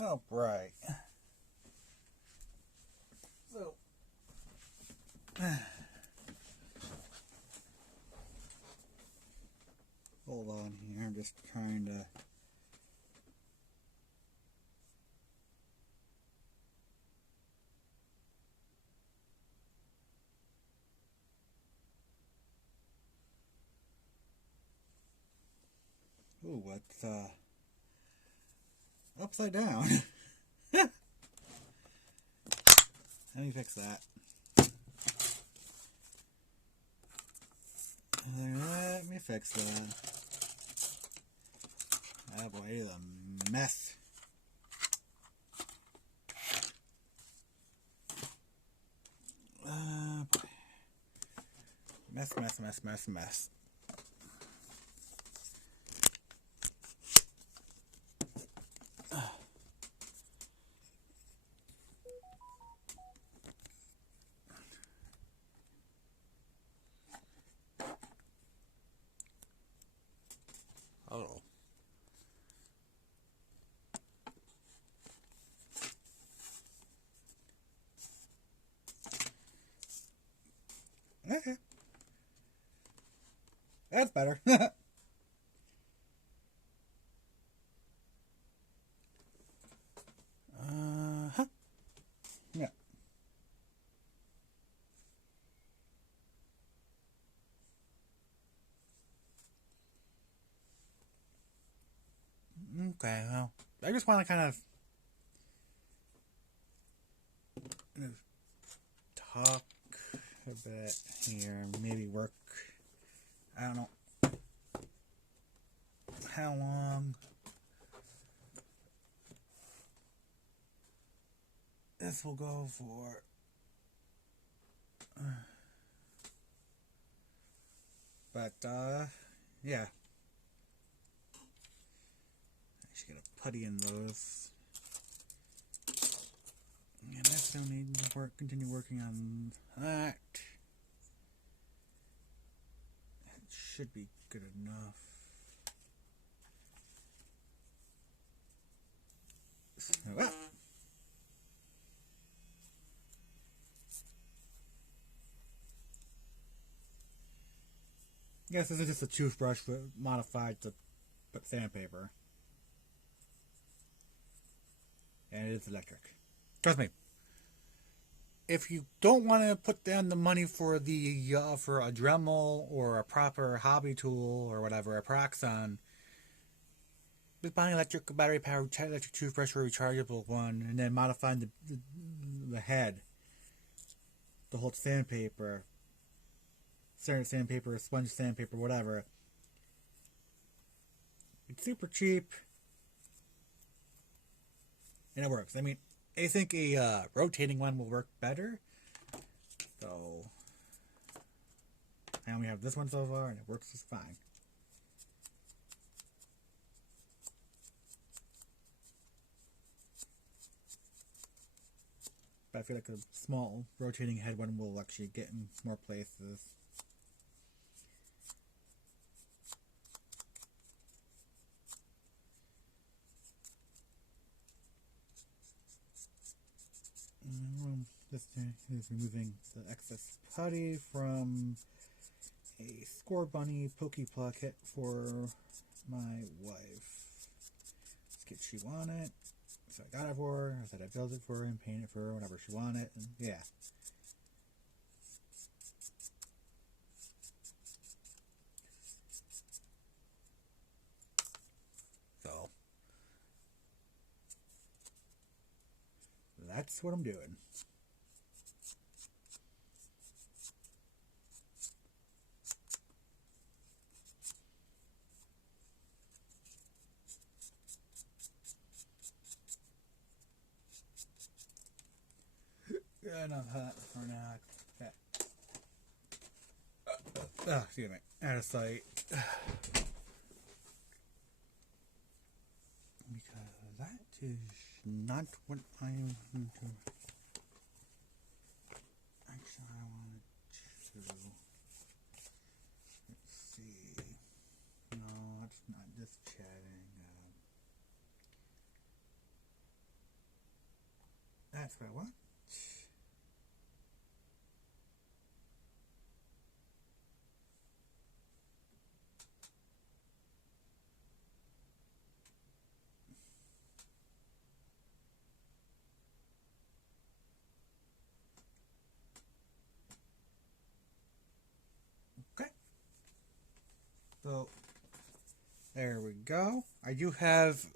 Oh, right. So, hold on here. I'm just trying to. Ooh, what's upside down? Let me fix that. Let me fix that. Oh boy, it is a mess. Boy. Mess. Oh. Okay. That's better. Uh-huh. Yeah. Okay, well, I just want to kind of talk a bit here, maybe work. I don't know how long this will go for. But, yeah. I should get a putty in those. And I still need to continue working on that. That should be good enough. So, yes, this is just a toothbrush modified to put sandpaper. And it is electric. Trust me. If you don't want to put down the money for the for a Dremel or a proper hobby tool or whatever, a Proxon, just buying electric battery powered electric toothbrush or a rechargeable one, and then modifying the head to hold sandpaper, standard sandpaper, sponge sandpaper, whatever. It's super cheap, and it works. I mean, I think a rotating one will work better. So, I only have this one so far, and it works just fine. But I feel like a small rotating head one will actually get in more places. This is removing the excess putty from a Score Bunny Pokey Plug kit for my wife. This kit she wanted, so I got it for her. I said I'd build it for her and paint it for her whenever she wanted, and yeah. So, that's what I'm doing. Enough of that for now. Okay. Excuse me. Out of sight. Because that is not what I'm doing. Actually, I wanted to. Let's see. No, it's not just chatting. That's what I want. Okay. So there we go. I do have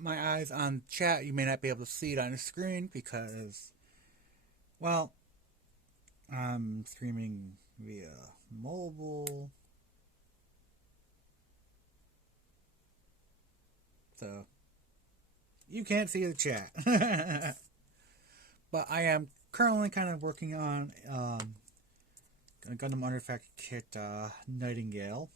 my eyes on chat. You may not be able to see it on the screen because, well, I'm streaming via mobile. So you can't see the chat. But I am currently kind of working on a Gundam Artifact Kit Nightingale.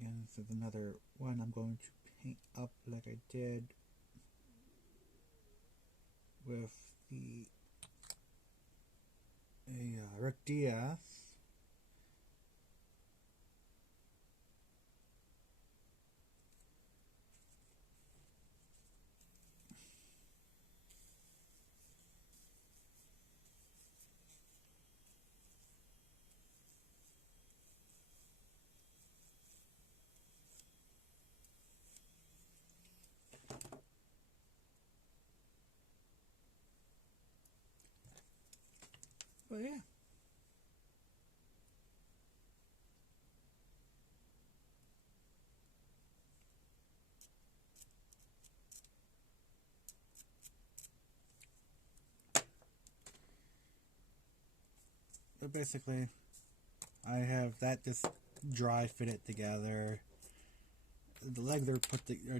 Again, this is another one I'm going to paint up like I did with the Rick Diaz. But yeah. But basically, I have that just dry fitted together. The legs are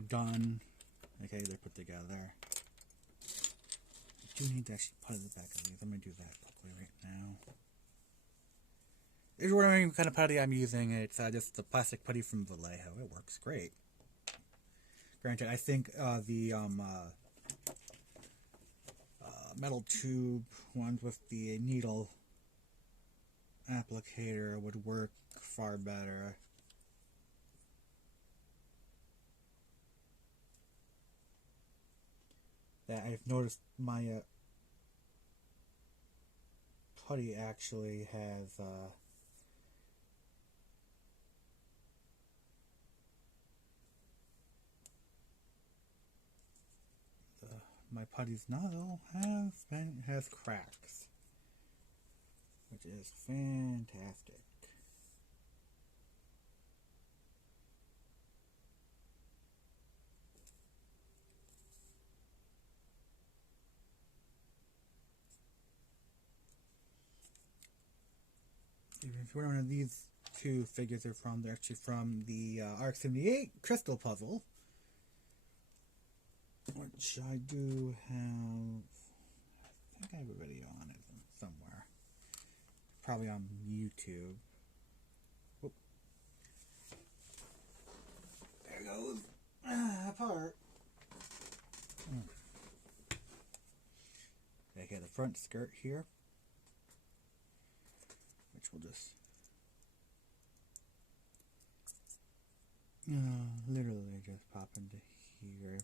done. Okay, they're put together. I do need to actually put in the back of these. I'm going to do that quickly right now. If you're wondering what kind of putty I'm using, it's just the plastic putty from Vallejo. It works great. Granted, I think the metal tube ones with the needle applicator would work far better. That I've noticed my putty actually has my putty's nozzle has cracks, which is fantastic. If you're wondering, these two figures are from, they're actually from the RX-78 Crystal Puzzle, which I do have. I think I have a video on it somewhere. Probably on YouTube. Whoop. There it goes. Apart. Okay, the front skirt here, which will just literally just pop into here.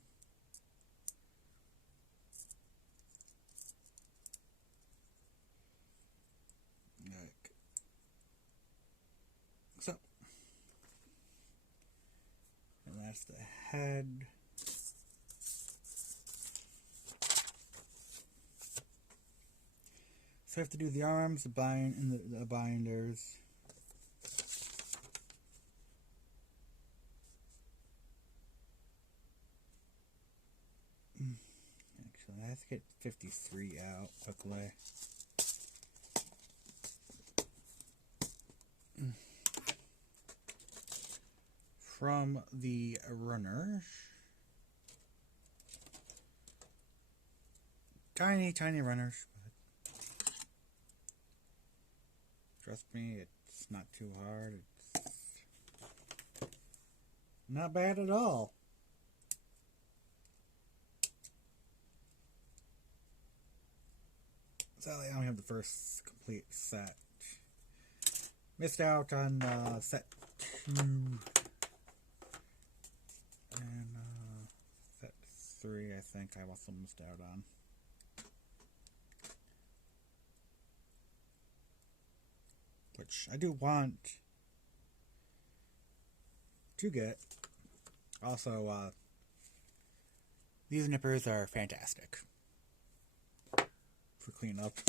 Like so. And that's the head. So I have to do the arms, the binders. Actually, I have to get 53 out quickly. From the runners. Tiny runners. Trust me, it's not too hard. It's not bad at all. Sadly, I only have the first complete set. Missed out on set 2 and set 3, I think I was almost out on. Which I do want to get. Also, these nippers are fantastic for cleanup.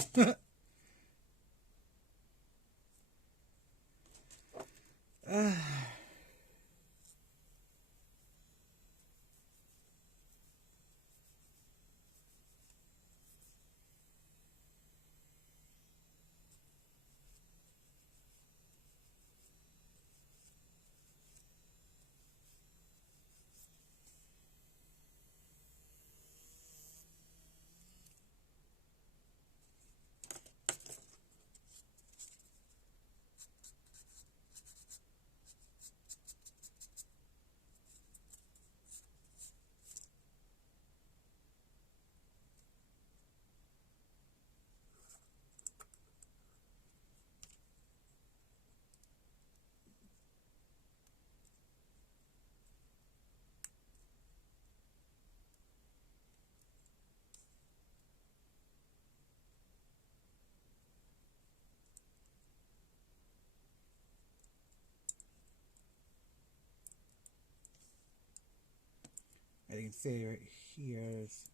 As you can see right here is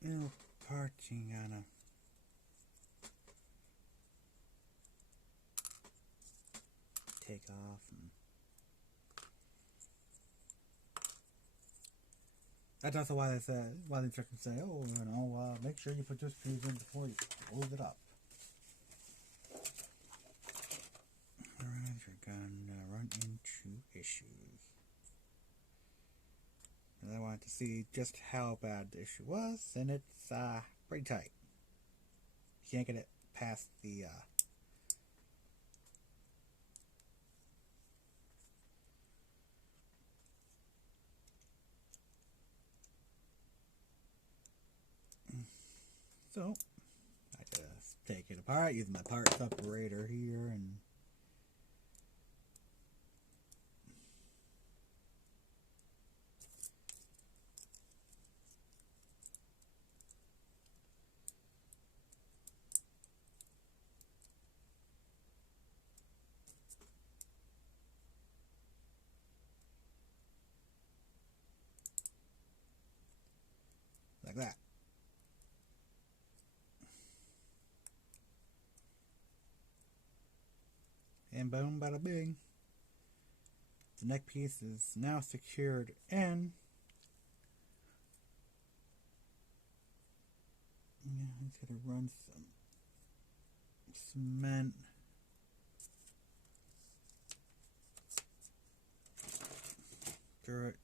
little parting on a take off, and that's also why the instructions say, oh, make sure you put your screws in before you close it up. Otherwise, you're gonna run into issues. And I wanted to see just how bad the issue was, and it's pretty tight. You can't get it past the so I just take it apart using my part separator here, and like that. And boom, bada bing. The neck piece is now secured in. Yeah, I'm just gonna run some cement through it.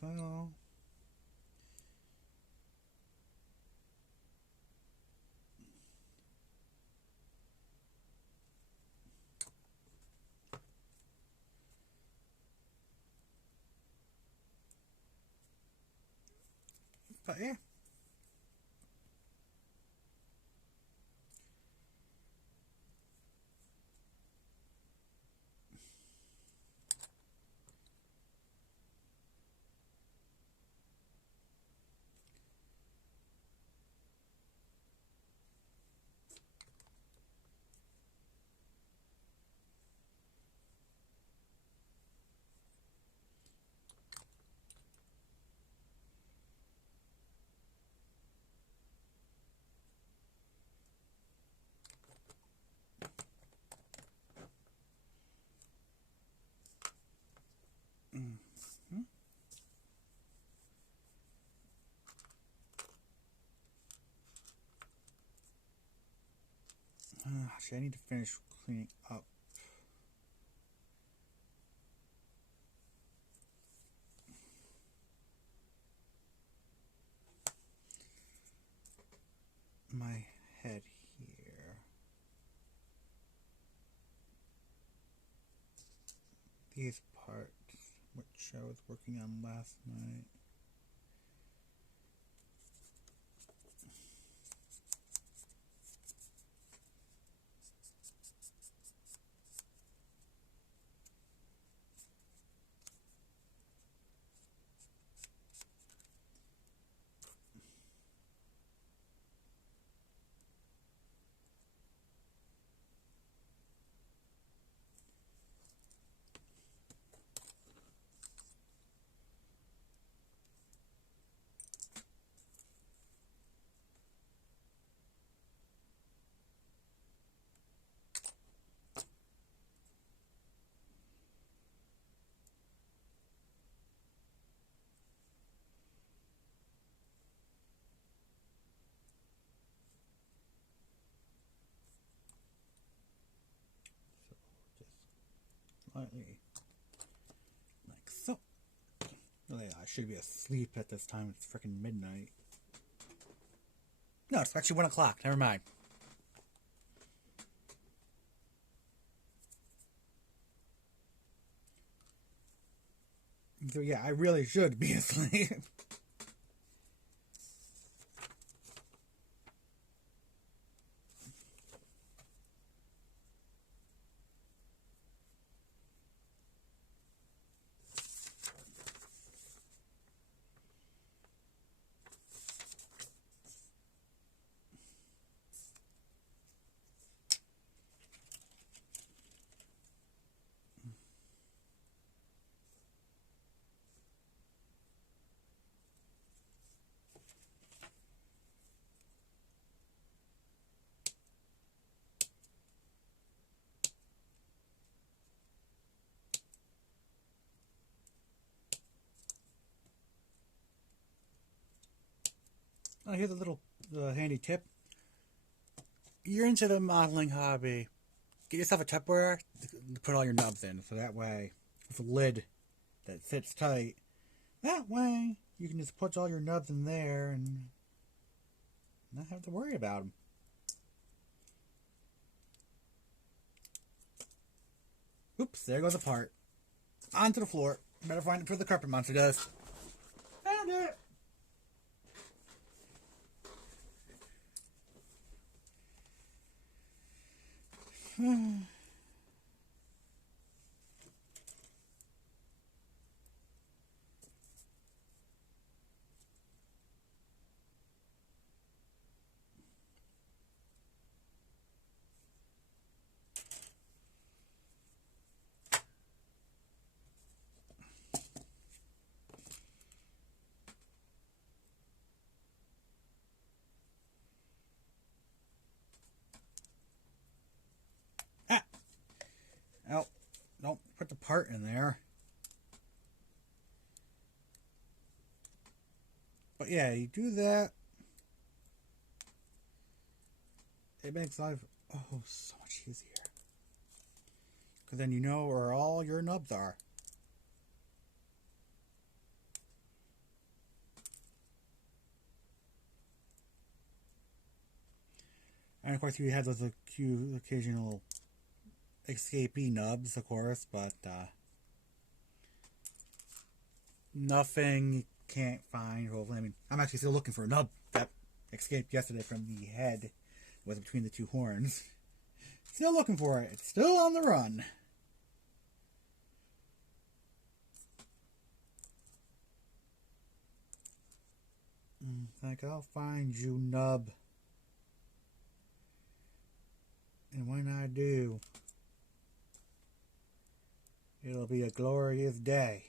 So but yeah. Actually, I need to finish cleaning up. My head here. These parts, which I was working on last night. Slightly like so. Really, I should be asleep at this time. It's freaking midnight. No, it's actually 1 o'clock. Never mind. So yeah, I really should be asleep. Oh, here's a little handy tip. You're into the modeling hobby. Get yourself a Tupperware to put all your nubs in. So that way, with a lid that sits tight, that way you can just put all your nubs in there and not have to worry about them. Oops, there goes a part. Onto the floor. Better find it before the carpet monster does. Found it! Oh, don't put the part in there. But yeah, you do that. It makes life so much easier. Because then you know where all your nubs are. And of course you have those occasional escapee nubs, of course, but nothing you can't find. Hopefully, I mean, I'm actually still looking for a nub that escaped yesterday from the head. It was between the two horns. Still looking for it. It's still on the run. Like, I'll find you, nub. And when I do, it'll be a glorious day.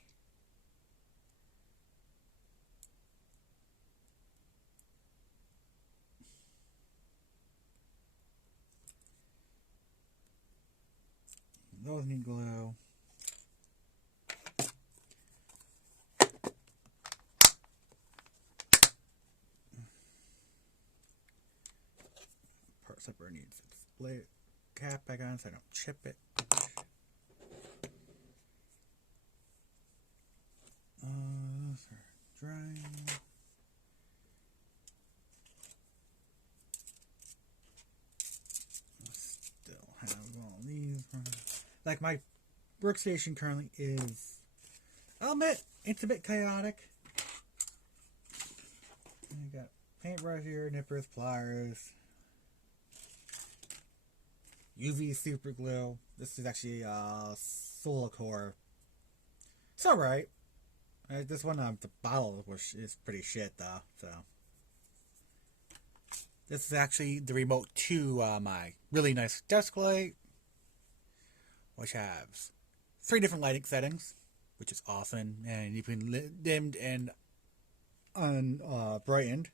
Those need glue. Part zipper needs its blade cap back on so I don't chip it. Drying. Still have all these. Like my workstation currently is, I'll admit, it's a bit chaotic. I got paintbrush here, nippers, pliers, UV super glue. This is actually Solicore. It's alright. This one, the bottle is pretty shit though. So this is actually the remote to my really nice desk light, which has 3 different lighting settings, which is awesome, and you can dimmed and brightened,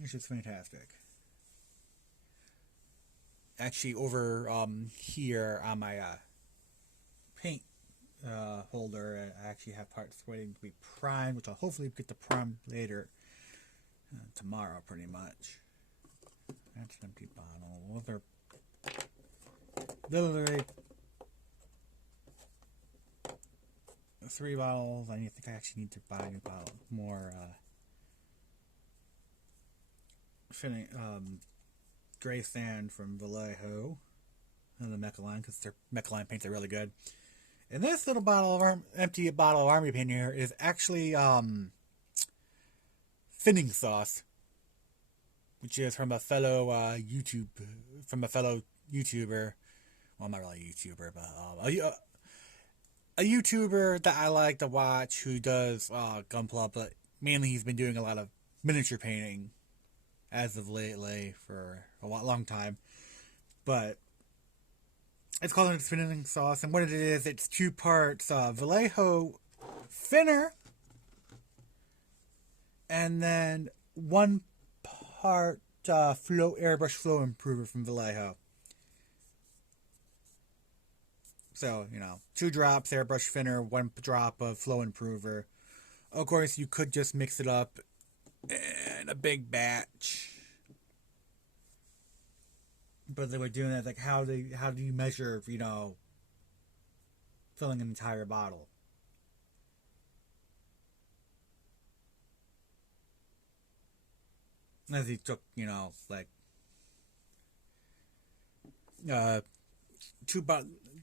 which is fantastic. Actually, over here on my paint holder, I actually have parts waiting to be primed, which I'll hopefully get to prime later tomorrow, pretty much. That's an empty bottle. Well, they're literally 3 bottles. I think I actually need to buy a new bottle, more gray sand from Vallejo and the Mechalon, because their Mechalon paints are really good. And this little bottle of empty bottle of army paint here is actually thinning sauce, which is from a fellow YouTuber. Well, I'm not really a YouTuber, but a YouTuber that I like to watch who does Gunpla, but mainly he's been doing a lot of miniature painting as of lately for a long time. But it's called a thinning sauce, and what it is, it's 2 parts Vallejo thinner, and then 1 part airbrush flow improver from Vallejo. So, 2 drops airbrush thinner, 1 drop of flow improver. Of course, you could just mix it up in a big batch, but they were doing that, like, how do you measure, filling an entire bottle? As he took, like,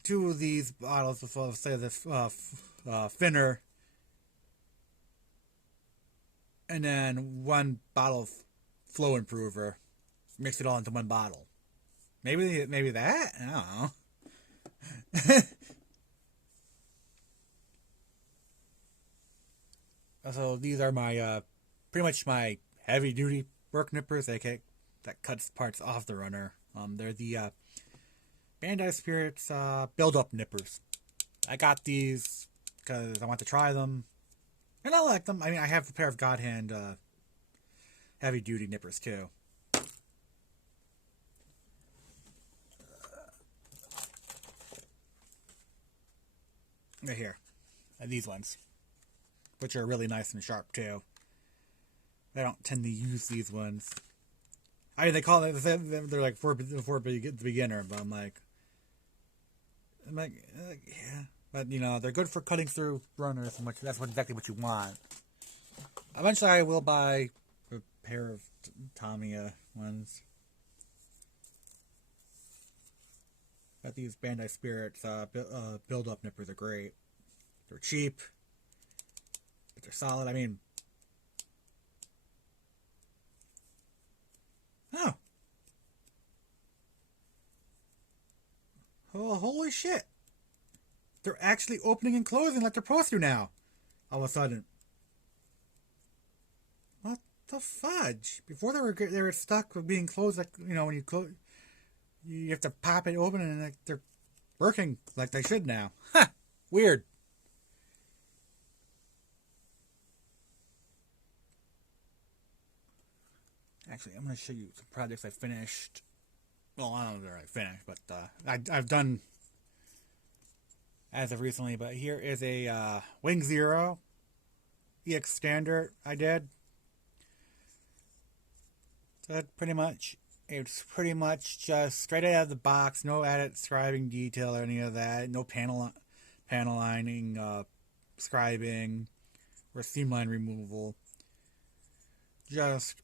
2 of these bottles of, say, this thinner, and then 1 bottle of flow improver, mix it all into 1 bottle. Maybe that? I don't know. So these are my pretty much my heavy duty work nippers. That cuts parts off the runner. They're the Bandai Spirits build up nippers. I got these because I want to try them, and I like them. I mean, I have a pair of God Hand heavy duty nippers too. Right here, and these ones, which are really nice and sharp too. I don't tend to use these ones. I mean, they call it, they're like for the beginner, but I'm like, yeah. But, they're good for cutting through runners, and that's exactly what you want. Eventually, I will buy a pair of Tamiya ones. But these Bandai Spirits build-up nippers are great. They're cheap, but they're solid. I mean, oh, holy shit! They're actually opening and closing like they're supposed to now. All of a sudden, what the fudge? Before they were stuck with being closed, like when you close. You have to pop it open and they're working like they should now. Ha! Weird. Actually, I'm going to show you some projects I finished. Well, I don't know if they're really finished, but I've done as of recently. But here is a Wing Zero EX Standard I did. So it's pretty much just straight out of the box. No added scribing detail or any of that. No panel lining, scribing, or seamline removal. Just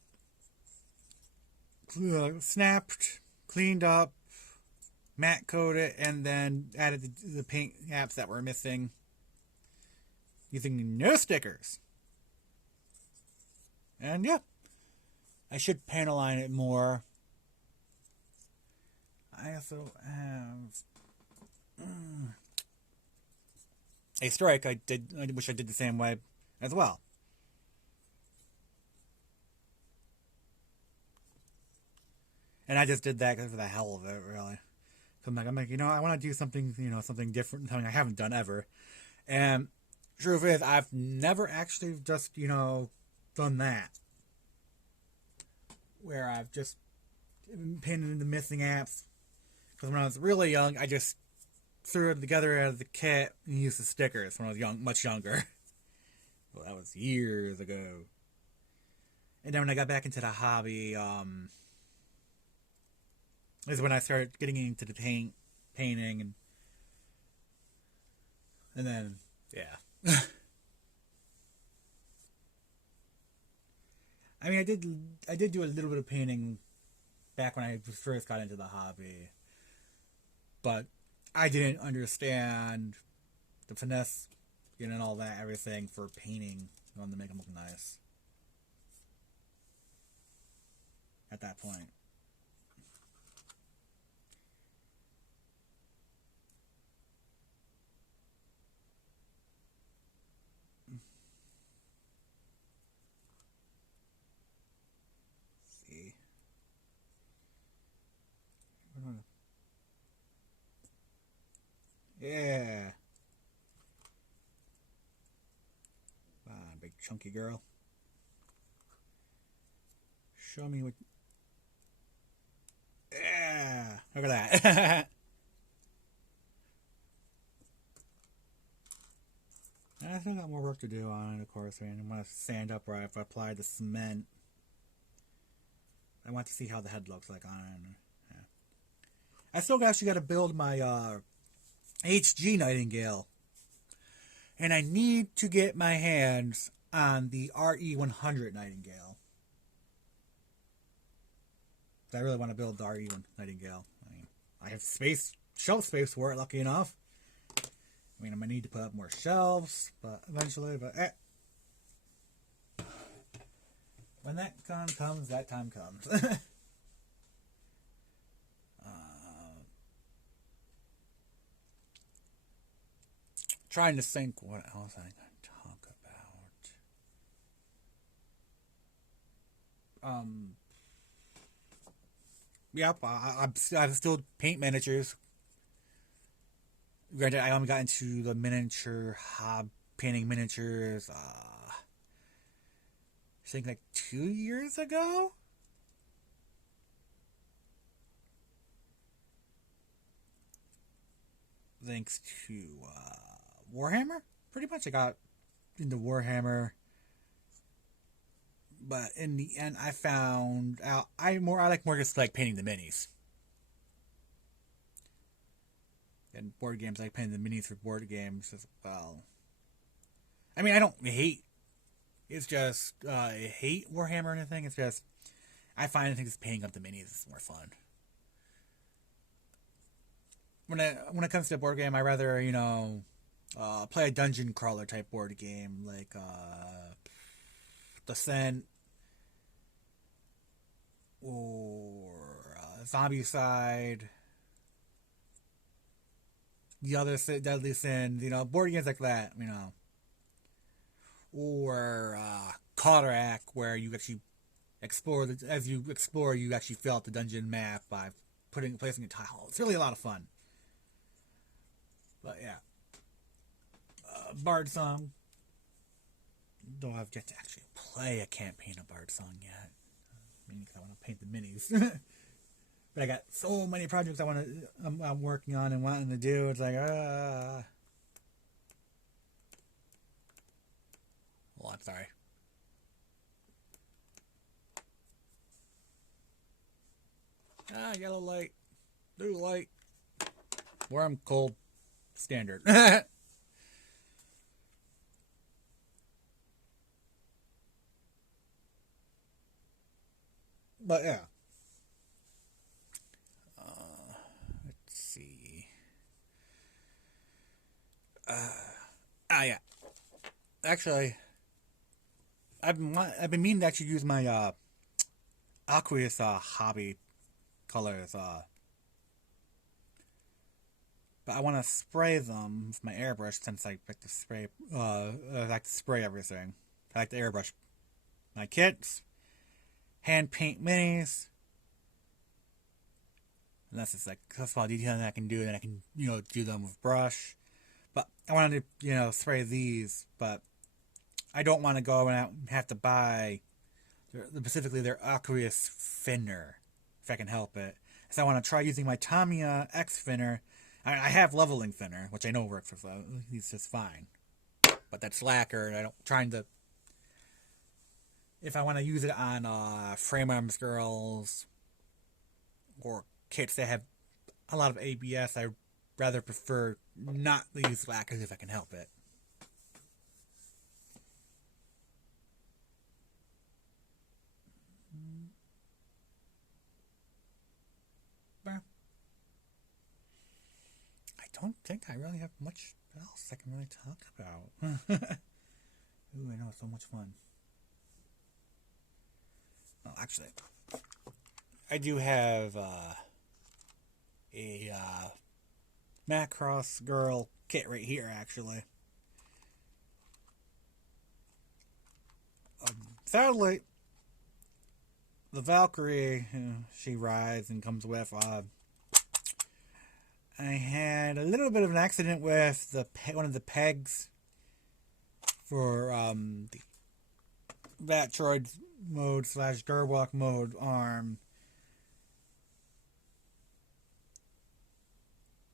snapped, cleaned up, matte coated, and then added the paint apps that were missing using no stickers. And yeah, I should panel line it more. I also have a strike. I wish I did the same way as well. And I just did that for the hell of it, really. So I'm like, I want to do something, something different, something I haven't done ever. And truth is, I've never actually just, done that. Where I've just painted the missing apps. Because when I was really young, I just threw it together as a kit and used the stickers when I was much younger. Well, that was years ago. And then when I got back into the hobby, is when I started getting into the painting, and then, yeah. I mean, I did do a little bit of painting back when I first got into the hobby, but I didn't understand the finesse, and all that, everything for painting. I wanted to make them look nice at that point. See. Yeah. Big chunky girl. Show me what. Yeah. Look at that. I still got more work to do on it, of course. I want to sand up where I've applied the cement. I want to see how the head looks like on it. Yeah. I still actually got to build my HG Nightingale. And I need to get my hands on the RE100 Nightingale. I really want to build the RE1 Nightingale. I have shelf space for it, lucky enough. I might need to put up more shelves, but eventually, when that time comes, that time comes. Trying to think what else I can talk about. Yep, I still paint miniatures. Granted, I only got into the miniature painting miniatures. I think like 2 years ago. Thanks to Warhammer. Pretty much, I got into Warhammer, but in the end, I found out I like more just like painting the minis. And board games, I like painting the minis for board games as well. I mean, I don't hate. It's just I hate Warhammer or anything. It's just I find just painting up the minis is more fun. When it comes to a board game, I rather play a dungeon crawler type board game like Descent or Zombie Side, the other Deadly Sins, board games like that, or Cataract, where you actually explore. As you explore, you actually fill out the dungeon map by placing a tile. It's really a lot of fun. But yeah, Bard Song. Though I've yet to actually play a campaign of Bard Song yet. Because I want to paint the minis. But I got so many projects I'm working on and wanting to do. It's like, well, I'm sorry. Yellow light, blue light, warm, cold, standard. But yeah. Let's see. Yeah. Actually, I've been meaning to actually use my aqueous hobby colors. But I want to spray them with my airbrush since I like to spray. I like to spray everything. I like to airbrush my kits, hand paint minis. And that's just like a small detail that I can do, and I can do them with brush. But I wanted to spray these, but I don't want to go and have to buy specifically their aqueous thinner if I can help it. So I want to try using my Tamiya X thinner. I have leveling thinner, which I know works with these just fine. But that's lacquer, and I don't trying to. If I want to use it on frame arms girls or kits that have a lot of ABS, I rather prefer not to use lacquer if I can help it. I don't think I really have much else I can really talk about. Ooh, I know, it's so much fun. Well, actually, I do have a Macross girl kit right here, actually. Sadly, the Valkyrie she rides and comes with, I had a little bit of an accident with one of the pegs for the Vatroid mode / Gerwalk mode arm.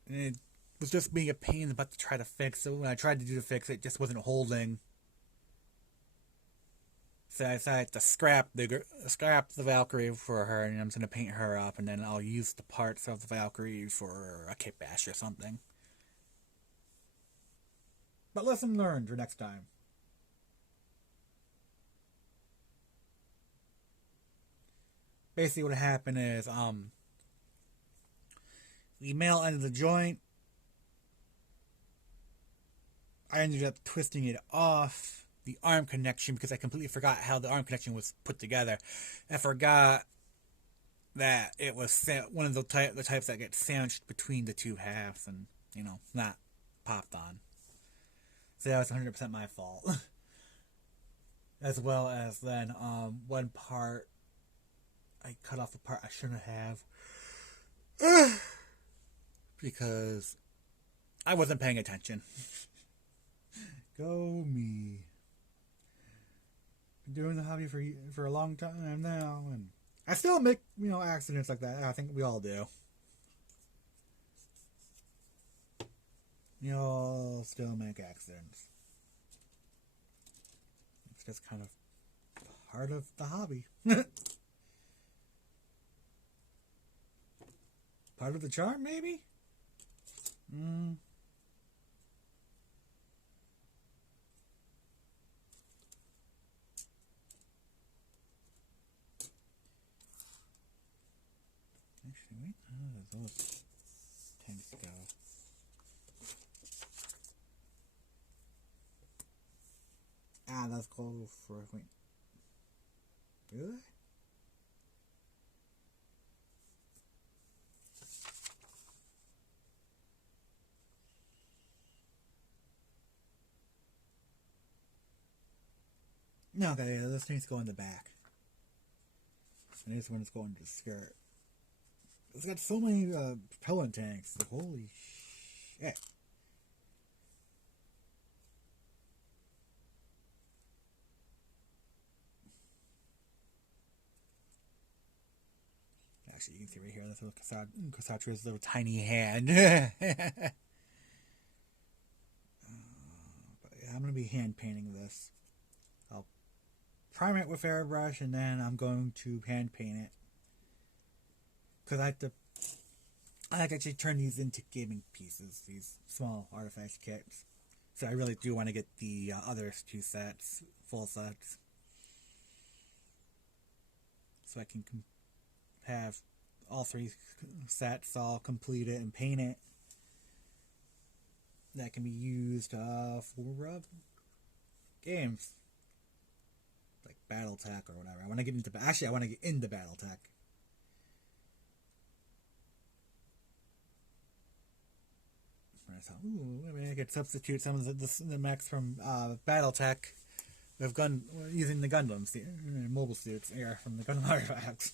And it was just being a pain in the butt to try to fix. So when I tried to do the fix, it just wasn't holding. So I decided to scrap the Valkyrie for her, and I'm just gonna paint her up, and then I'll use the parts of the Valkyrie for a kit bash or something. But lesson learned for next time. Basically, what happened is the male end of the joint, I ended up twisting it off the arm connection because I completely forgot how the arm connection was put together. I forgot that it was one of the types that gets sandwiched between the two halves and not popped on. So that was 100% my fault. As well as then one part I cut off a part I shouldn't have because I wasn't paying attention. Go me. Been doing the hobby for a long time now, and I still make accidents like that. I think we all do. We all still make accidents. It's just kind of part of the hobby. Part of the charm, maybe? Actually, wait. Oh, those tanks go. Let's go for. Wait. Really? No, okay, those things go in the back. And this one's going to the skirt. It's got so many propellant tanks. Holy shit. Actually, you can see right here, that's little Kasatra's little tiny hand. But yeah, I'm going to be hand painting this. I'll prime it with airbrush, and then I'm going to hand paint it. because I like to actually turn these into gaming pieces, these small artifact kits. So I really do want to get the other two sets, full sets, so I can have all three sets all completed and painted. That can be used for games like BattleTech or whatever. I want to get into BattleTech. I thought, maybe I could substitute some of the mechs from BattleTech with using the Gundams, the mobile suits from the Gundam artifacts.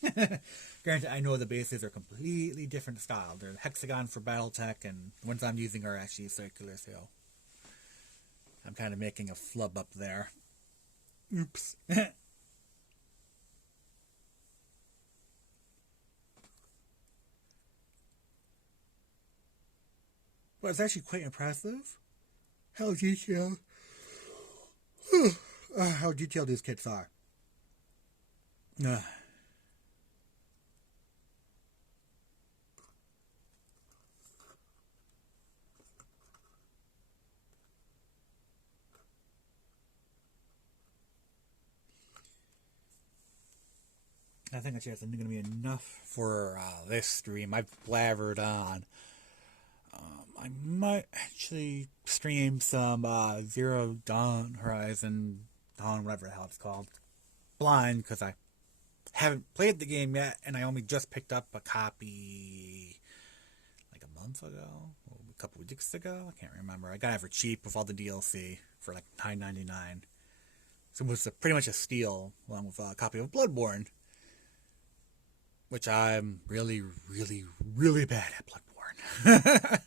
Granted, I know the bases are completely different style. They're hexagon for BattleTech, and the ones I'm using are actually circular, so I'm kind of making a flub up there. Oops. Well, it's actually quite impressive how detailed these kits are. I think that's going to be enough for this stream. I've blabbered on. I might actually stream some Zero Dawn, Horizon Dawn, whatever the hell it's called, blind, because I haven't played the game yet, and I only just picked up a copy like a month ago, or a couple of weeks ago. I can't remember. I got it for cheap with all the DLC for like $9.99. So it was pretty much a steal, along with a copy of Bloodborne, which I'm really, really, really bad at Bloodborne.